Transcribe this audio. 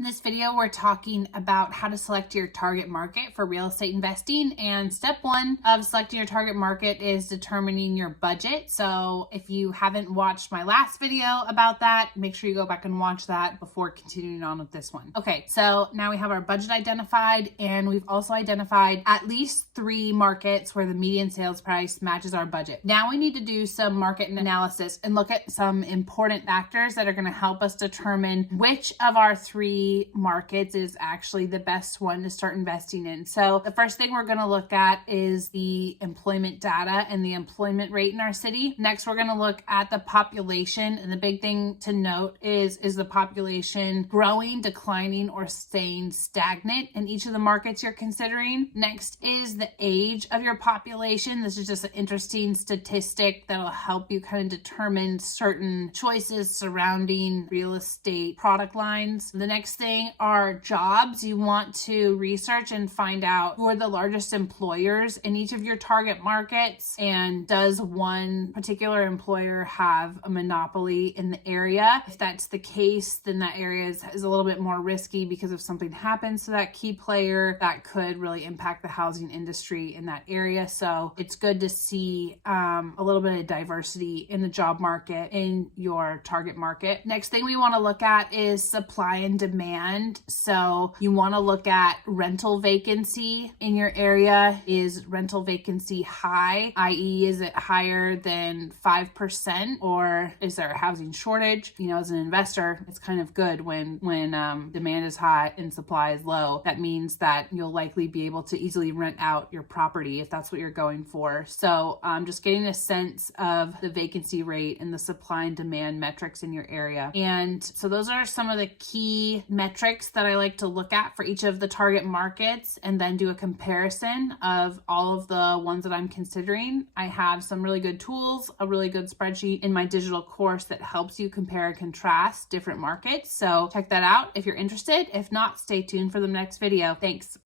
In this video, we're talking about how to select your target market for real estate investing. And step one of selecting your target market is determining your budget. So if you haven't watched my last video about that, make sure you go back and watch that before continuing on with this one. Okay, so now we have our budget identified, and we've also identified at least 3 markets where the median sales price matches our budget. Now we need to do some market analysis and look at some important factors that are going to help us determine which of our 3 markets is actually the best one to start investing in. So the first thing we're going to look at is the employment data and the employment rate in our city. Next, we're going to look at the population, and the big thing to note is the population growing, declining, or staying stagnant in each of the markets you're considering. Next is the age of your population. This is just an interesting statistic that will help you kind of determine certain choices surrounding real estate product lines. The next thing are jobs. You want to research and find out who are the largest employers in each of your target markets, and does one particular employer have a monopoly in the area. If that's the case, then that area is a little bit more risky, because if something happens to that key player, that could really impact the housing industry in that area. So it's good to see a little bit of diversity in the job market in your target market. Next thing we want to look at is supply and demand. So you want to look at rental vacancy in your area. Is rental vacancy high, i.e. is it higher than 5%, or is there a housing shortage? You know, as an investor, it's kind of good when demand is high and supply is low. That means that you'll likely be able to easily rent out your property if that's what you're going for. So just getting a sense of the vacancy rate and the supply and demand metrics in your area. And so those are some of the key metrics that I like to look at for each of the target markets, and then do a comparison of all of the ones that I'm considering. I have some really good tools, a really good spreadsheet in my digital course that helps you compare and contrast different markets. So check that out if you're interested. If not, stay tuned for the next video. Thanks.